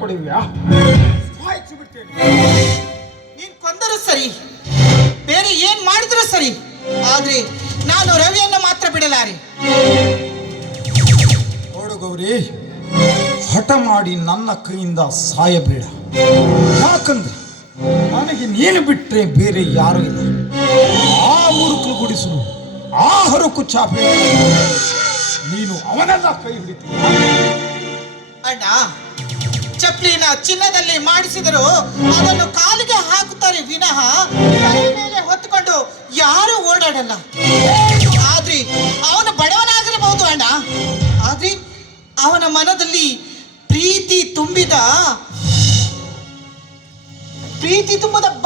ಕೊಡುವಿಯಾ? ಸಾಯಿಸಿ ಬಿಡ್ತೇನೆ. ನೀನ್ ಕೊಂದರೂ ಸರಿ, ಬೇರೆ ಏನ್ ಮಾಡಿದ್ರು ಸರಿ, ಆದ್ರೆ ನಾನು ರವಿಯನ್ನು ಮಾತ್ರ ಬಿಡಲಾರೆ. ನೋಡು ಗೌರಿ, ಹಠ ಮಾಡಿ ನನ್ನ ಕೈಯಿಂದ ಸಾಯಬೇಡ. ಯಾಕಂದ್ರೆ ನನಗೆ ನೀನು ಬಿಟ್ರೆ ಬೇರೆ ಯಾರು ಇಲ್ಲ. ಆ ಮುರುಕು ಗುಡಿಸು, ಆ ಹರಕು ಚಾಪೆ, ನೀನು ಅವನೆಲ್ಲ ಕೈ ಹಿಡಿತೀಯ. ಅಣ್ಣ, ಚಪ್ಲಿನ ಚಿನ್ನದಲ್ಲಿ ಮಾಡಿಸಿದರೂ ಅದನ್ನು ಕಾಲಿಗೆ ಹಾಕುತ್ತಾರೆ ವಿನಃ ಕೈ ಮೇಲೆ ಹೊತ್ತುಕೊಂಡು ಯಾರು ಓಡಾಡಲ್ಲ. ಆದ್ರೆ ಅವನು ಬಡವನಾಗಿರಬಹುದು ಅಣ್ಣ, ಆದ್ರೆ ಅವನ ಮನದಲ್ಲಿ ಪ್ರೀತಿ ತುಂಬಿದ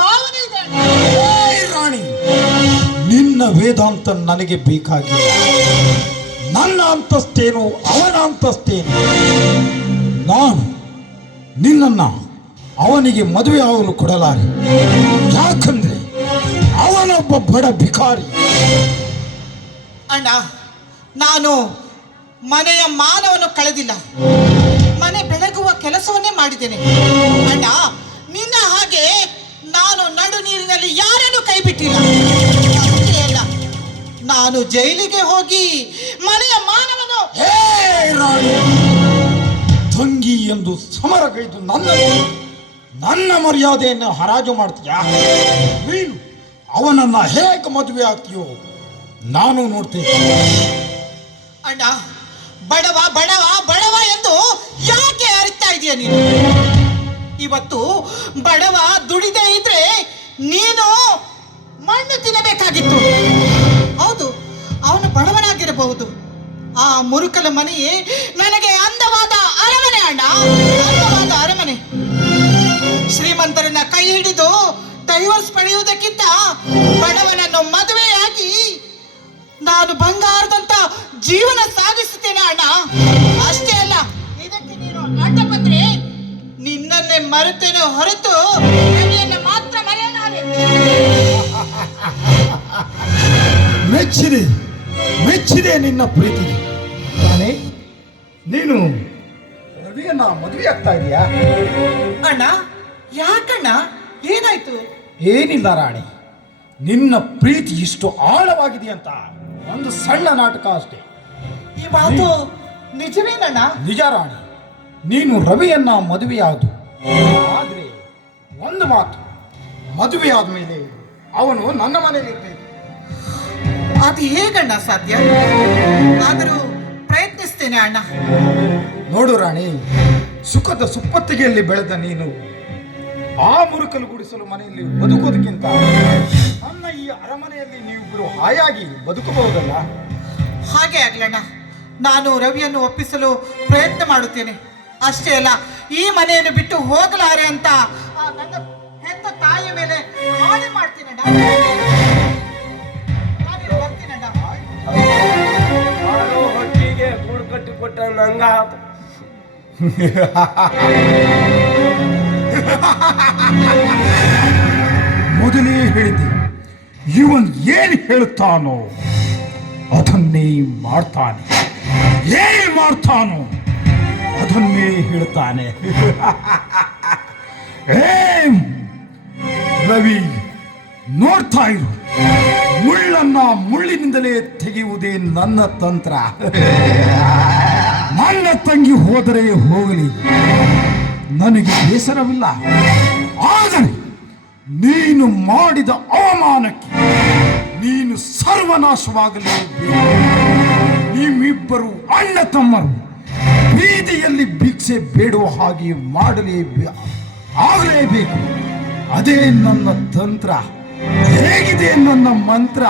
ಭಾವನೆ ಇದೆ. ರಾಣಿ, ನಿನ್ನ ವೇದಾಂತ ನನಗೆ ಬೇಕಾಗಿಲ್ಲ. ನನ್ನ ಅಂತಸ್ತೇನು, ಅವನ ಅಂತಸ್ತೇನು. ನಾನು ನಿನ್ನನ್ನ ಅವನಿಗೆ ಮದುವೆ ಆಗಲು ಕೊಡಲಾರೆ. ಯಾಕಂದ್ರೆ ಅವನೊಬ್ಬ ಬಡ ಭಿಕಾರಿ. ಅಣ್ಣ, ನಾನು ಮನೆಯ ಮಾನವನ್ನು ಕಳೆದಿಲ್ಲ, ಮನೆ ಬೆಳಗುವ ಕೆಲಸವನ್ನೇ ಮಾಡಿದ್ದೇನೆ. ಅಣ್ಣ, ನಿನ್ನ ಹಾಗೆ ನಾನು ನಡು ನೀರಿನಲ್ಲಿ ಯಾರನ್ನು ಕೈ ಬಿಟ್ಟಿಲ್ಲ. ಅಷ್ಟೇ ಅಲ್ಲ, ನಾನು ಜೈಲಿಗೆ ಹೋಗಿ ಮನೆಯ ಮಾನವನ್ನು ತಂಗಿ ಎಂದು ಸಮರಗೈದು ನನ್ನ ಮರ್ಯಾದೆಯನ್ನು ಹರಾಜು ಮಾಡ್ತೀಯಾ? ನೀನು ಅವನನ್ನ ಹೇಗೆ ಮದುವೆ ಆಗ್ತೀಯೋ ನಾನು ನೋಡ್ತೇನೆ. ಅಣ್ಣ, ಬಡವ ಬಡವ ಬಡವ ಎಂದು ಯಾಕೆ ಅರಿತಾ ಇದೆಯಾ ನೀನು? ಇವತ್ತು ಬಡವ ದುಡಿದೇ ಇದ್ರೆ ನೀನು ಮಣ್ಣು ತಿನ್ನಬೇಕಾಗಿತ್ತು. ಹೌದು, ಅವನು ಬಡವನಾಗಿರಬಹುದು. ಆ ಮುರುಕಲ ಮನೆಯೇ ನನಗೆ ಅಂದವಾದ ಅರಮನೆ ಅಣ್ಣ, ಅಂದವಾದ ಅರಮನೆ. ಶ್ರೀಮಂತರನ್ನ ಕೈ ಹಿಡಿದು ಡೈವರ್ಸ್ ಪಡೆಯುವುದಕ್ಕಿಂತ ಬಡವನನ್ನು ಮದುವೆಯಾಗಿ ನಾನು ಬಂಗಾರದಂತ ಜೀವನ ಸಾಗಿಸುತ್ತೇನೆ ಅಣ್ಣ. ಅಷ್ಟೇ ಅಲ್ಲ, ಇದಕ್ಕೆ ನೀನು ಅಡ್ಡ ಬಂದ್ರೆ ನಿನ್ನನ್ನೇ ಮರೆತೇನೆ ಹೊರತು ನನಯನ್ನು ಮಾತ್ರ ಮರೆಯಲಾರೆ. ಮೆಚ್ಚಿದೆ ನಿನ್ನ ಪ್ರೀತಿ. ನಾನೇ ನೀನು ರವಿಯನ್ನ ಮದುವೆ ಆಗ್ತಾ ಇದೀಯಾ? ಅಣ್ಣ, ಯಾಕಣ್ಣ, ಏನಾಯ್ತು? ಏನಿಲ್ಲ ರಾಣಿ, ನಿನ್ನ ಪ್ರೀತಿ ಇಷ್ಟು ಆಳವಾಗಿದೆ ಅಂತ ಒಂದು ಸಣ್ಣ ನಾಟಕ ಅಷ್ಟೇ. ಈ ಮಾತು ನಿಜವೇನಣ್ಣ? ನಿಜ ರಾಣಿ, ನೀನು ರವಿಯನ್ನ ಮದುವೆಯಾದು. ಆದ್ರೆ ಒಂದು ಮಾತು, ಮದುವೆ ಆದ್ಮೇಲೆ ಅವನು ನನ್ನ ಮನೆಯಲ್ಲಿ ಇರ್ಬೇಕು. ಅದು ಹೇಗಣ್ಣ ಸಾಧ್ಯ? ಆದರೂ ಪ್ರಯತ್ನಿಸ್ತೇನೆ ಅಣ್ಣ. ನೋಡು ರಾಣಿ, ಸುಖದ ಸುಪ್ಪತ್ತಿಗೆಯಲ್ಲಿ ಬೆಳೆದ ನೀನು ಆ ಮುರುಕಲು ಗುಡಿಸಲು ಮನೆಯಲ್ಲಿ ಬದುಕೋದಕ್ಕಿಂತ ನನ್ನ ಈ ಅರಮನೆಯಲ್ಲಿ ನೀವಿಬ್ಬರು ಹಾಯಾಗಿ ಬದುಕಬಹುದಲ್ಲ? ಹಾಗೆ ಆಗ್ಲಣ್ಣ, ನಾನು ರವಿಯನ್ನು ಒಪ್ಪಿಸಲು ಪ್ರಯತ್ನ ಮಾಡುತ್ತೇನೆ. ಅಷ್ಟೇ ಅಲ್ಲ, ಈ ಮನೆಯನ್ನು ಬಿಟ್ಟು ಹೋಗಲಾರೆ ಅಂತ ನನ್ನ ಹೆತ್ತ ತಾಯಿಯ ಮೇಲೆ ಹಾಳೆ ಮಾಡ್ತೀನಣ್ಣ. ಬರ್ತೀನಣ್ಣ. ಹೊಟ್ಟಿಗೆ ಗೂಡು ಕಟ್ಟಿ ಕೊಟ್ಟ ನಂಗ ಮೊದಲೇ ಹೇಳಿದ್ದೆ, ಇವನ್ ಏನು ಹೇಳುತ್ತಾನೋ ಅದನ್ನೇ ಮಾಡ್ತಾನೆ, ಏನ್ ಮಾಡ್ತಾನೋ ಅದನ್ನೇ ಹೇಳ್ತಾನೆ. ರವಿ, ನೋಡ್ತಾ ಇರು, ಮುಳ್ಳನ್ನ ಮುಳ್ಳಿನಿಂದಲೇ ತೆಗೆಯುವುದೇ ನನ್ನ ತಂತ್ರ. ನನ್ನ ತಂಗಿ ಹೋದರೆ ಹೋಗಲಿ, ನನಗೆ ಬೇಸರವಿಲ್ಲ. ಆದರೆ ನೀನು ಮಾಡಿದ ಅವಮಾನಕ್ಕೆ ನೀನು ಸರ್ವನಾಶವಾಗಲೇಬೇಕು. ನಿಮ್ಮಿಬ್ಬರು ಅಣ್ಣ ತಮ್ಮರು ಬೀದಿಯಲ್ಲಿ ಭಿಕ್ಷೆ ಬೇಡುವ ಹಾಗೆ ಆಗಲೇಬೇಕು. ಅದೇ ನನ್ನ ತಂತ್ರ. ಹೇಗಿದೆ ನನ್ನ ಮಂತ್ರ?